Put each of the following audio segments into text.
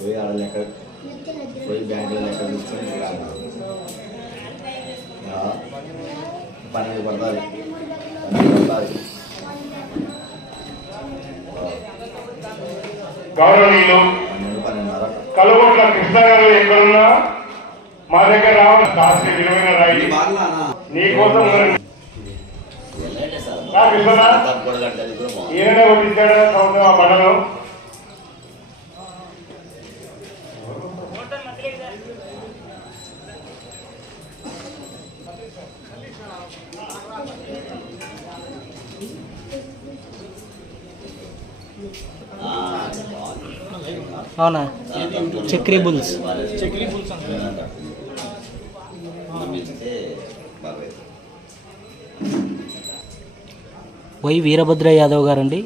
పోయి ఆడ లెక్క పోయి బ్యాంకులో లెక్క తీసుకొని పన్నెండు పడతాది. పన్నెండు పడతాది. గౌరవనీయులు పన్నెండు పన్నెండున్నర కలుగొట్ల కృష్ణ గారు ఎక్కడున్నా మా దగ్గర రావాలి. కాస్త విలువైన రాయి. నీ కోసం రా కృష్ణ తప్పకూడదు అంటే అది కూడా బాగుంది. ఈయననే కొట్టించాడు సౌందర్య ఆ బండలు ఆ, బాగుంది. అవునా? Chakri bulls. Chakri bulls Y Veerabhadra Yadav గారండి.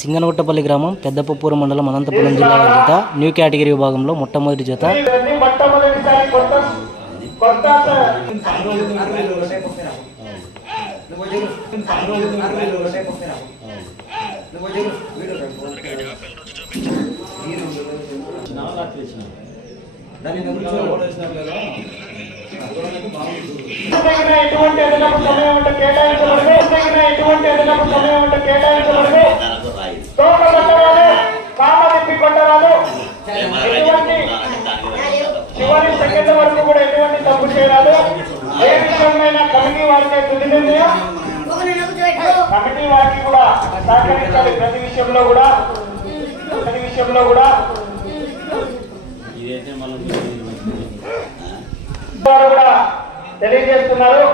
సింగనగుట్టపల్లి గ్రామం పెద్దపప్పూరు మండలం అనంతపురం జిల్లా జత. న్యూ కేటగిరీ విభాగంలో మొట్టమొదటి జత. కొత్త కొత్త తగిన ఎటువంటి అదనపు సమయం ఉంటే కేటాయించబడదు. తగిన ఎటువంటి అదనపు సమయం ఉంటే కేటాయించబడదు. తోట కొట్టరాదు కామ తిప్పి కొట్టరాదు. ఎటువంటి చివరి సెకండ్ వరకు కూడా ఎటువంటి తప్పు చేయరాదు. ఏ విషయమైనా కమిటీ వారికే తుది నిర్ణయం. కమిటీ వారికి కూడా సహకరించాలి ప్రతి విషయంలో కూడా. ప్రతి విషయంలో కూడా. వారు కూడా తెలియజేస్తున్నారు.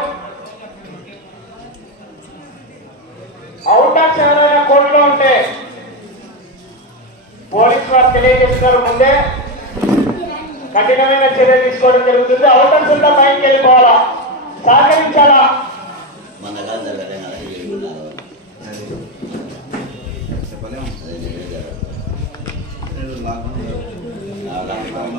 అవుట్ ఆఫ్ ఎవరైనా కోర్టులో ఉంటే పోలీసు వారు తెలియజేస్తున్నారు ముందే. కఠినమైన చర్య తీసుకోవడం జరుగుతుంది. అవుట్ ఆఫ్ ఉంటే బయటకు వెళ్ళిపోవాలా? సహకరించాలా? మన దగ్గర జరగదే కదా వీళ్ళు ఉన్నారు. అదే నిజమే జరగదు. ఆ లాక్డౌన్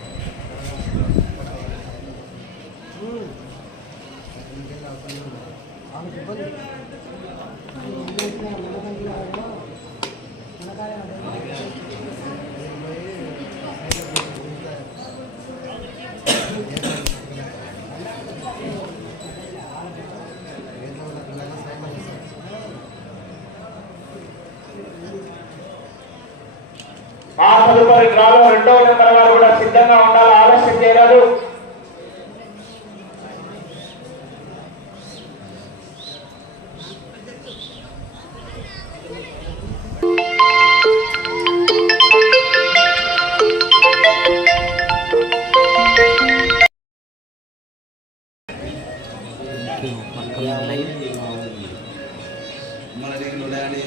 మన దగ్గర నూట యాభై,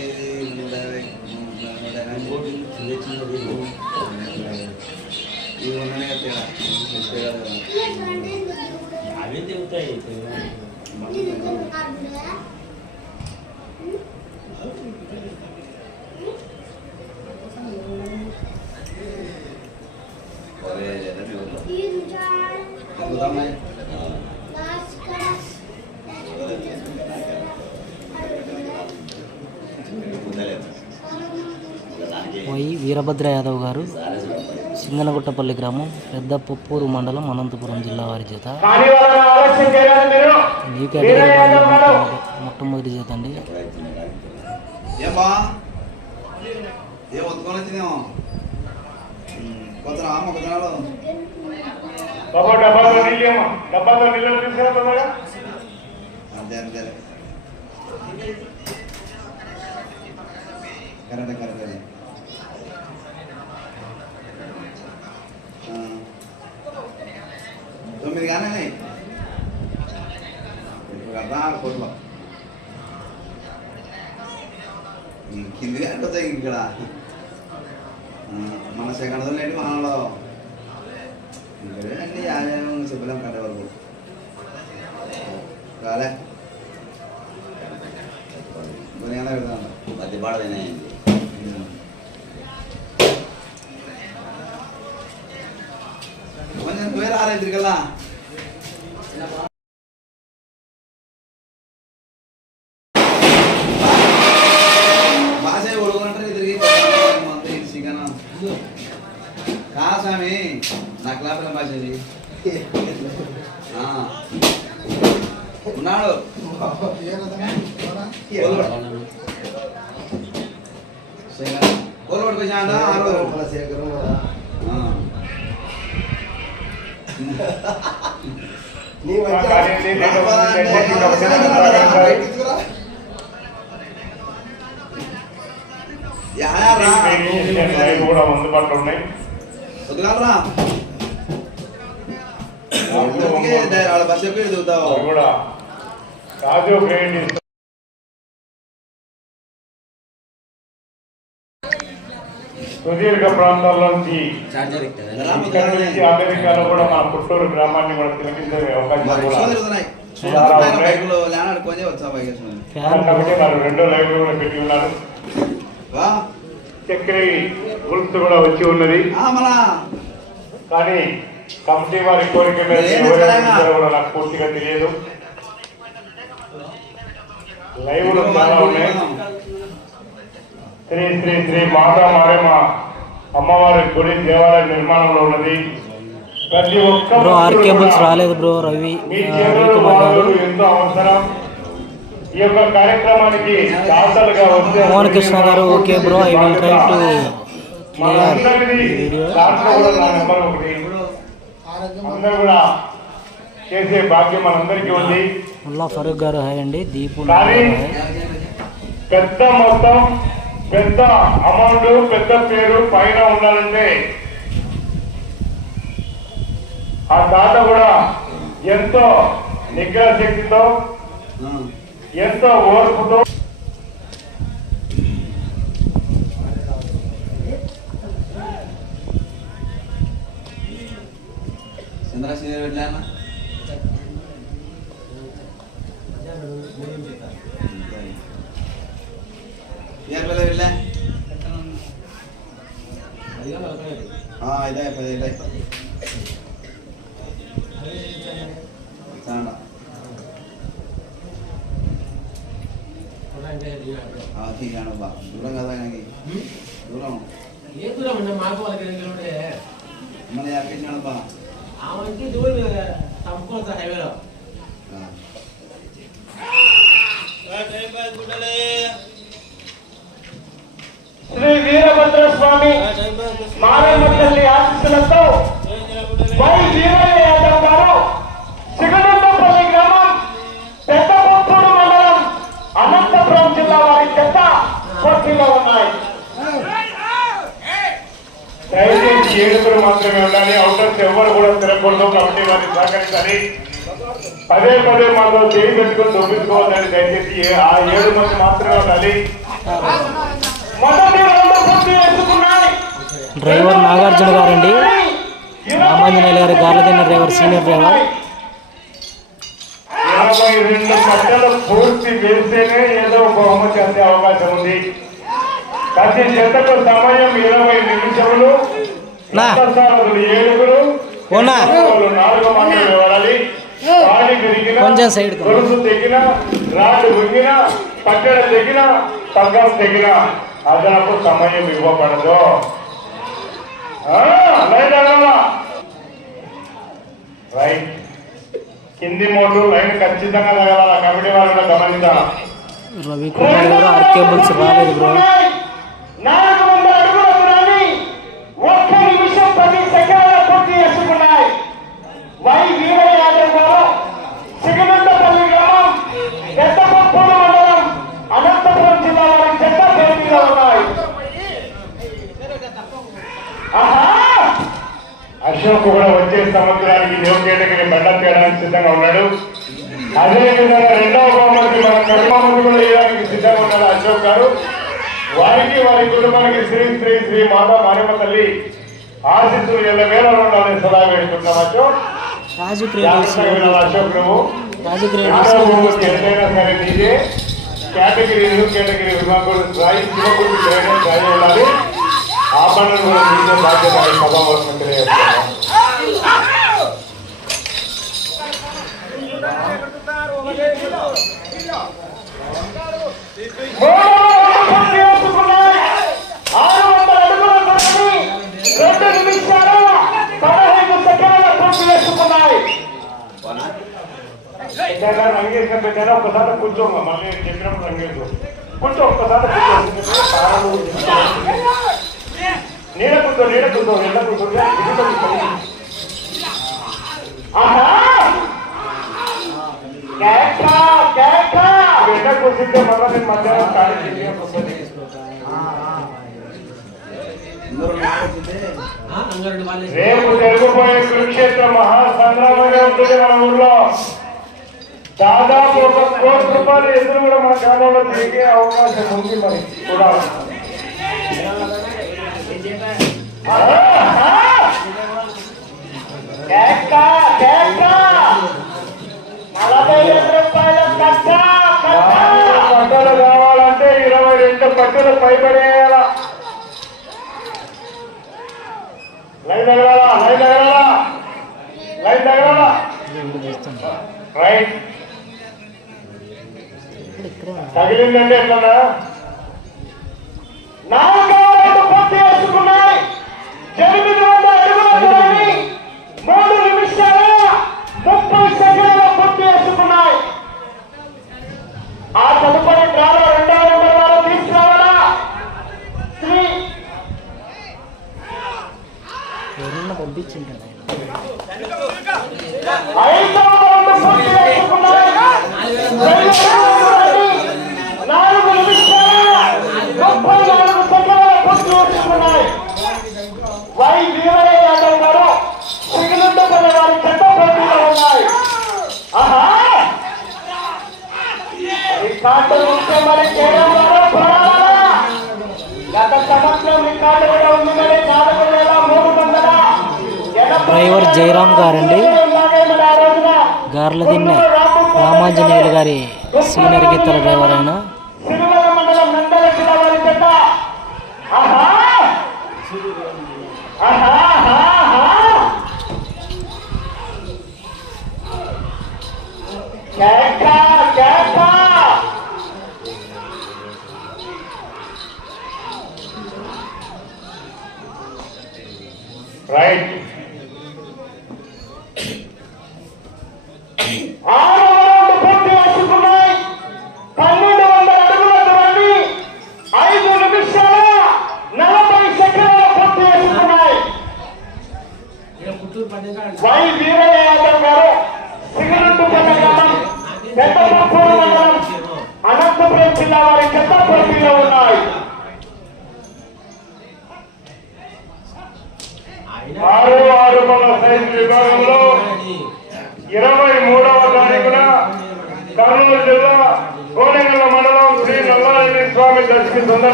నూట యాభై, నూట యాభై కోట్లు చిన్న చిన్నది. ఇవి ఉన్నానే కదా తేడా. తేడా కదా. అవే దిగుతాయి వీరభద్ర యాదవ్ గారు. సింగనగుట్టపల్లి గ్రామం పెద్దపప్పూరు మండలం అనంతపురం జిల్లా వారి న్యూ కేటగిరీ విభాగంలో మొట్టమొదటి- జత అండి. ఏమా ఏం ఇప్పుడు అర్థం ఆరు కోట్లో కింది అంటే ఇక్కడ. మన సెకండ్ ఏంటి మనలో? అన్ని యాభై చెప్పలేం కట్టే వరకు. కాలే కొన్ని ఏళ్ళ పెడతాను మధ్య పాడ వినాయండి నా క్లాపిన భాష ఇది ఆ. ఉన్నాడు కోలు పట్టుకొచ్చాడా ఆ రోజు ఆ. యాడా రా. లైవ్ కూడా అందుబాటులో ఉన్నాయి వదిలారా వాళ్ళ బస్ కూడా రాజు గ్రేడ్ సుదీర్ఘ ప్రాంతాల నుంచి అమెరికాలో కూడా మన పుట్టూరు గ్రామాన్ని కూడా తిలకించే అవకాశం మరి బైక్ రెండో లైవ్ కూడా పెట్టి ఉన్నారు చక్కెర గుర్తు కూడా వచ్చి ఉన్నది కానీ కమిటీ వారి కోరిక మీద నాకు పూర్తిగా తెలియదు. లైవ్లు చాలా ఉన్నాయి. శ్రీ శ్రీ శ్రీ మాతా మారేమ అమ్మవారి గుడి దేవాలయ నిర్మాణంలో ఉన్నది. ప్రతి ఒక్క బ్రో ఆర్ భక్తుడు కేబుల్స్ రాలేదు బ్రో రవి ఎంతో అవసరం. ఈ యొక్క కార్యక్రమానికి దాతలుగా వచ్చే Mohan Krishna garu okay bro I will try to clear video దాంట్లో కూడా నా నెంబర్ ఒకటి అందరూ కూడా చేసే భాగ్యం మనందరికీ ఉంది. ముల్లా ఫరూక్ గారు హాయ్ అండి. దీపు పెద్ద మొత్తం పెద్ద అమౌంట్ పెద్ద పేరు పైన ఉండాలంటే ఆ తాత కూడా ఎంతో నిగ్రహ శక్తితో. ఎంతో ఓర్పుతో చంద్రశేఖర్ వెళ్ళానా ఇదే పది ఇదే చాండా తీగాను బా దూరం కదా ఆయనకి దూరం ఏ దూరం అన్న మాకు వాళ్ళకి రెండు కిలోమీటర్లే. మన యాపించాడు బా ఆ వంటి దూరం తప్పుకోవచ్చు హైవేలో శ్రీ వీరభద్ర స్వామి మారమ్మ తల్లి ఆశీస్సులతో వై వీరయ్య యాదవ్ గారు సిగనంతపల్లి గ్రామం పెద్దపప్పూడు మండలం అనంతపురం జిల్లా వారి చెత్త పోటీలో ఉన్నాయి. దయచేసి ఏడుగురు మాత్రమే ఉండాలి. అవుటర్స్ ఎవరు కూడా తిరగకూడదు కాబట్టి వారిని సహకరించాలి. పదే పదే మాతో చేయి పెట్టుకుని దొబ్బించుకోవద్దని దయచేసి ఆ ఏడు మంది మాత్రమే ఉండాలి మొదటి రెండు పూర్తి చేసుకున్నాయి డ్రైవర్ నాగార్జున గారండి. రామాంజనేయులు గారి గార్లదిన్న డ్రైవర్ సీనియర్ డ్రైవర్. రెండు పూర్తి వేస్తేనే ఏదో ఒక బహుమతి అందే అవకాశం ఉంది. ప్రతి జతకు సమయం ఇరవై నిమిషములు. ఏడుగురు నాలుగు పెరిగిన కొంచెం సైడ్. గొలుసు తెగిన రాళ్ళు వంగిన పట్టెడ తెగిన పగ్గం తెగిన. అదనపు సమయం ఇవ్వబడదు? రైట్. కింది మోటు లైన్ ఖచ్చితంగా తగలాల? కమిటీ వాళ్ళు గమనించాలి రవికుమార్ గారు ఆర్ కేబుల్స్ రాలేదు బ్రో. నాలుగు వందల అడుగుల దూరాన్ని ఒక్క నిమిషం పది సెకండ్ల పూర్తి చేసుకున్నాయి. వై వీరయ్య యాదవ్ గారు సిగనంతపల్లి గ్రామం పెద్దపప్పూరు మండలం అనంతపురం జిల్లా వారి చెత్త పోటీలో ఉన్నాయి ఆహా! అశోక్ కూడా వచ్చే సంవత్సరానికి కేటగిరి బండం చేయడానికి సిద్ధంగా ఉన్నాడు. అదే విధంగా రెండవ బహుమతి మన కర్మమతి కూడా వేయడానికి సిద్ధంగా ఉన్నారు అశోక్ గారు. వారికి వారి కుటుంబానికి శ్రీ శ్రీ శ్రీ మాతా మారేమ తల్లి ఆశిస్సులు ఎల్ల వేళ ఉండాలని సదా వేడుకుంటున్నాం అశోక్ రాజు అశోక్ నువ్వు ఎంతైనా సరే నీదే కేటగిరీ ఎదురు కేటగిరీ విభాగంలో డ్రాయి శివకుడు డ్రైవ్ ఉండాలి ఆ పనులు కూడా నీదే బాధ్యత తెలియజేస్తున్నాను రంగేసిన పెట్టారా ఒకసారి కూర్చోమ్మా మళ్ళీ చెప్పినప్పుడు రంగేసు కూర్చో ఒక్కసారి నీడ కూర్చో నీడ కూర్చో ఎండ కూర్చో అందరూ మాట్లాడుతుంటే ఆ, అంగడి వాళ్ళే రేపు జరగబోయే కురుక్షేత్ర మహాసంగ్రామంగా ఉంటుంది మన ఊర్లో. దాదాపు ఒక కోటి రూపాయలు ఎదురు కూడా మన గ్రామంలో తిరిగే అవకాశం ఉంది మరి. చూడాలి. రెండు కట్టలు లైన్ తగలాలా? లైన్ తగలాలా? లైన్ తగలాలా? రైట్. తగిలిందంటే పూర్తి చేసుకున్నాయి. ఎనిమిది వందల మూడు నిమిషాల ముప్పై పూర్తి చేసుకున్నాయి. ఆ తదుపరి డ్రాలో రెండవ నెంబర్ వారు తీసుకురావాలా శ్రీ ఎవరన్నా పంపించింటారు ఐదవ రౌండ్ పూర్తి చేసుకున్నాయి నాలుగు నిమిషాల ముప్పై నాలుగు సెకండ్ల పూర్తి చేసుకున్నాయి వై వీరయ్య యాదవ్ గారు వారి చెడ్డ పోటీలో ఉన్నాయి ఆహా రికార్డు ఉంటే మరి కేవలం గత సంవత్సరం రికార్డు కూడా డ్రైవర్ జయరామ్ గారండి. ఉన్నాగే గార్లదిన్నె రామాంజనేయులు గారి సీనియర్ గీతల డ్రైవర్ ఆయన. Right.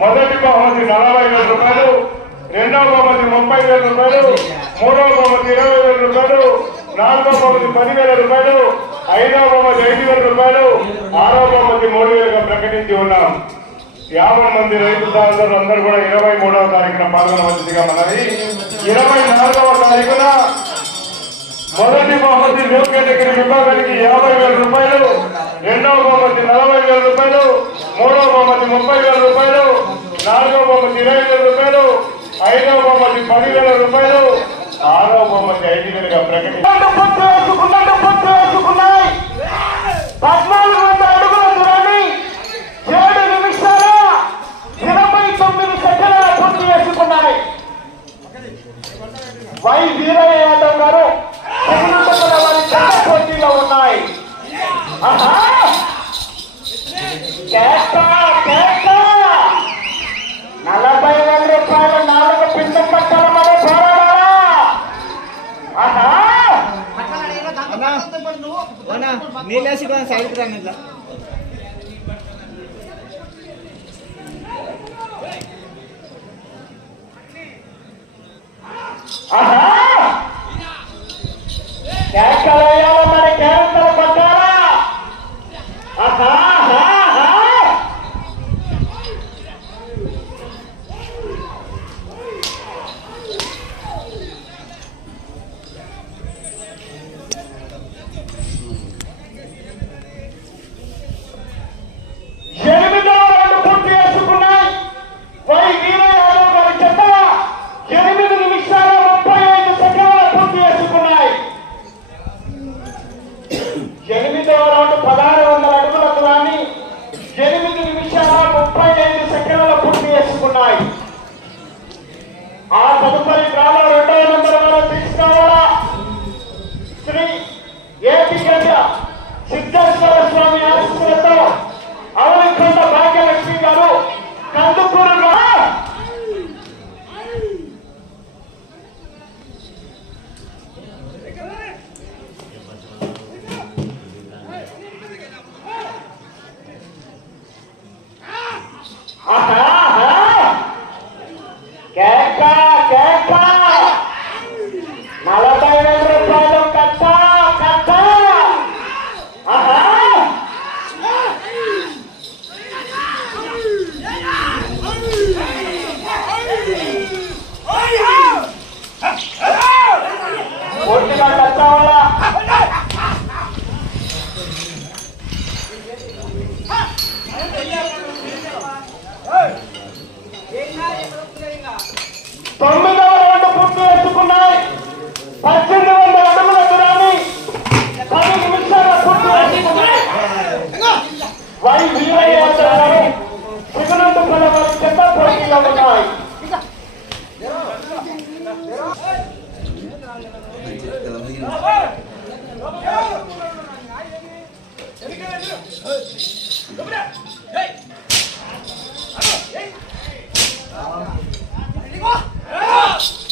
మొదటి బహుమతి నలభై వేల రూపాయలు రెండవ బహుమతి ముప్పై వేల రూపాయలు మూడవ బహుమతి ఇరవై వేల రూపాయలు నాలుగవ బహుమతి పదివేల రూపాయలు ఐదవ బహుమతి ఐదు వేల రూపాయలు ఆరవ బహుమతి మూడు వేలుగా ప్రకటించి ఉన్నాం. యాభై మంది రైతు సహోదరులు అందరూ కూడా ఇరవై మూడవ తారీఖున పాల్గొనవలసిందిగా మనది ఇరవై నాలుగవ తారీఖున మొదటి బహుమతి న్యూ విభాగానికి యాభై వేల రూపాయలు రెండవ బహుమతి నలభై వేల రూపాయలు మూడవ బహుమతి ముప్పై వేల రూపాయలు నాలుగవ బహుమతి ఇరవై వేల రూపాయలు ఐదవ బహుమతి పదివేల రూపాయలు ఆరవ బహుమతి ఐదు వేలుగా ప్రకటించుకున్నాయి పద్నాలుగు వందల అడుగుల దూరాన్ని ఏడు నిమిషాల ఇరవై తొమ్మిది సెకండ్ల పూర్తి చేసుకున్నాయి. వై వీరయ్య యాదవ్ గారు పోటీలో ఉన్నాయి నలభై వేల రూపాయలు నాలుగు పట్టాల పోరాడాలా నీళ్ళేసి ఇట్లా ఆహా! É aquela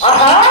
ఆహా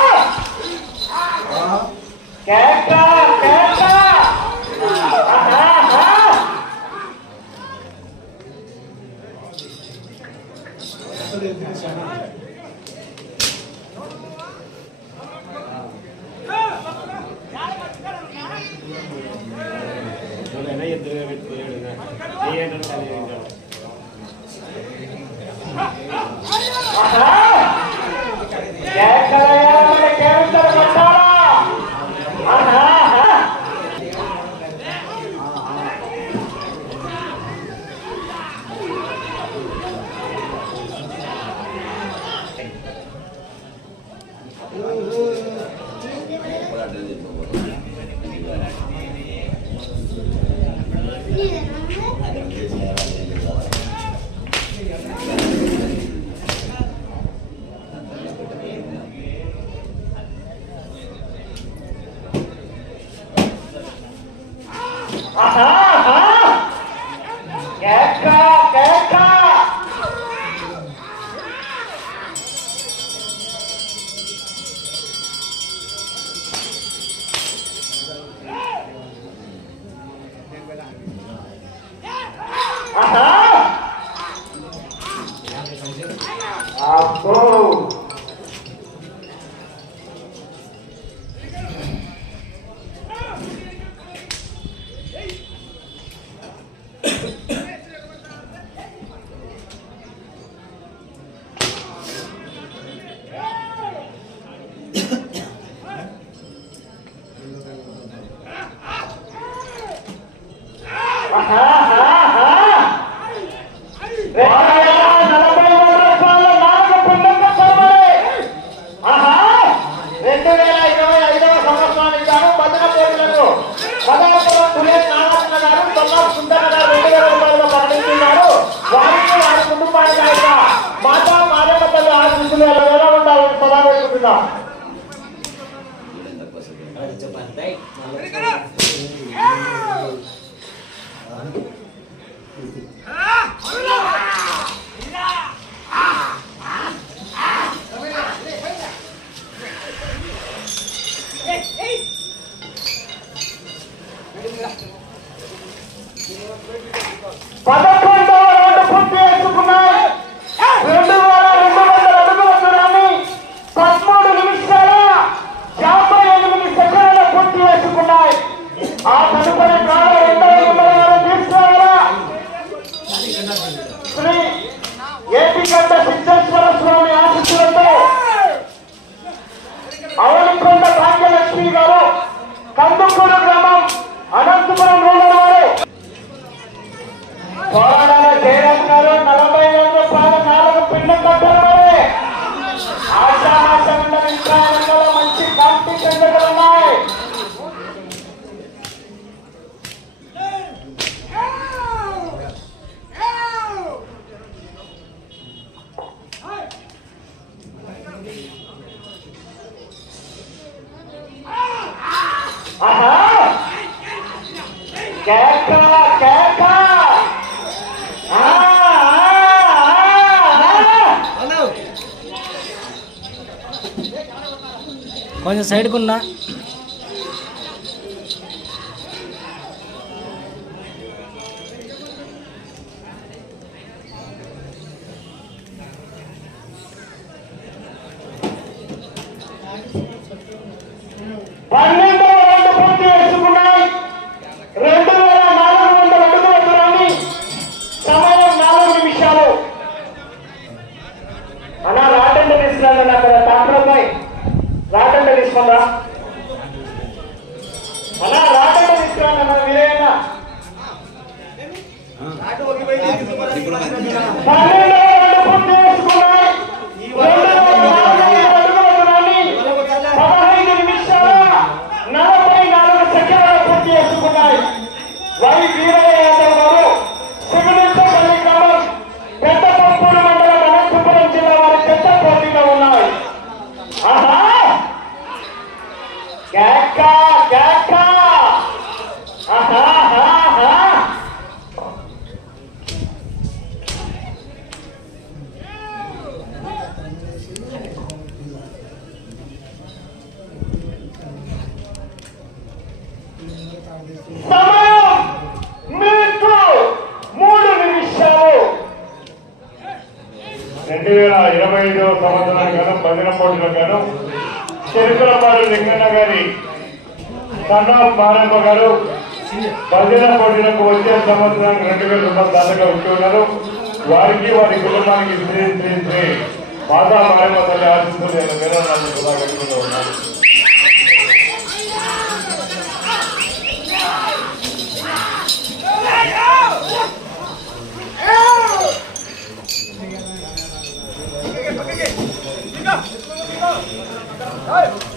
సైడ్కున్న ఉన్నారు. భజన పోటీలకు వచ్చే సంవత్సరానికి రెండు వేల రూపాయలు దాదాపు ఉంటున్నారు. వారికి వారి కుటుంబానికి మాతా మాయమ్మ తల్లి Hey!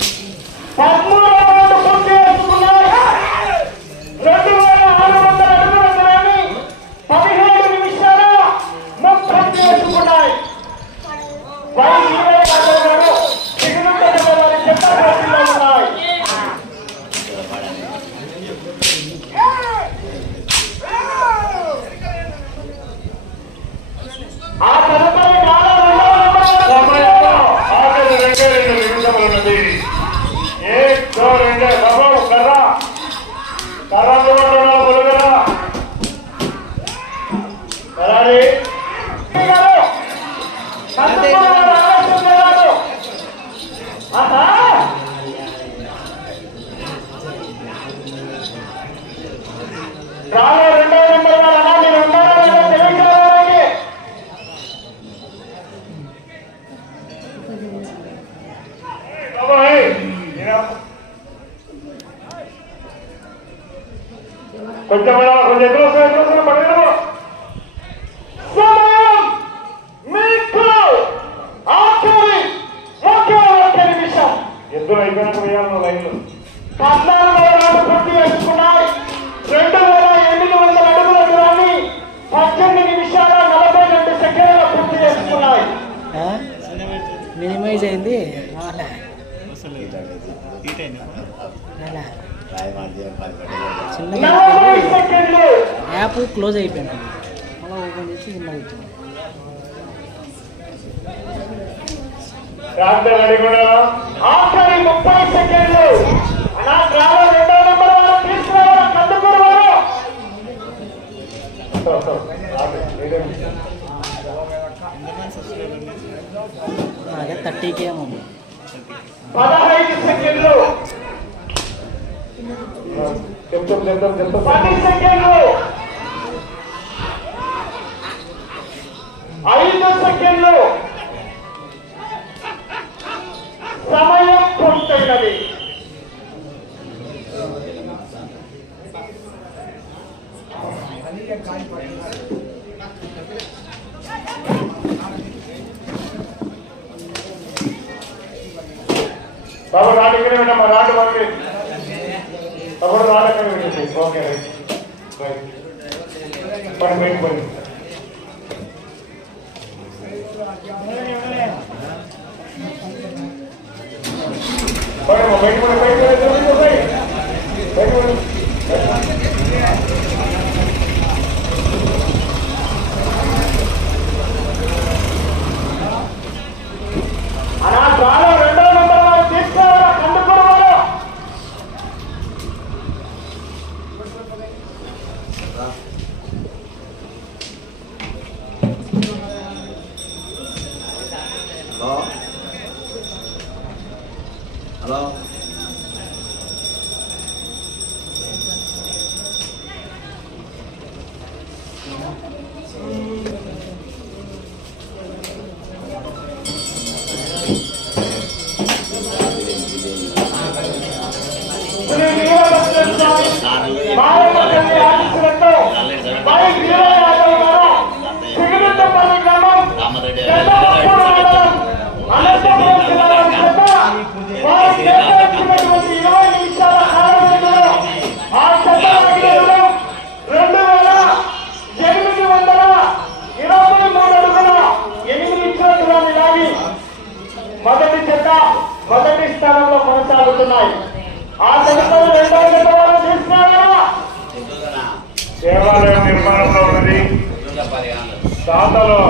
రాష్ట్రాన్ని కూడా ఆఖరి ముప్పై సెకండ్లు. అనా గ్రామ రెండో నెంబర్ వారు తీసుకురావాలి కందుకూరు వారు అదే థర్టీకే పదహైదు సెకండ్లు. చెప్తాం చెప్తాం చెప్తాం. పది సెకండ్లు. ఐదు సెకండ్లు. సమయం పూర్తయినది. బాబు రాడు ఇక్కడ వినమ్మా రాడు బాబు తమ్ముడు రాడు అక్కడ ఓకే రైట్. రైట్. పోయింది બરાબર બેઠ મને બેઠ મને બેઠ దేవాలయం నిర్మాణంలో ఉన్నది. దాతలో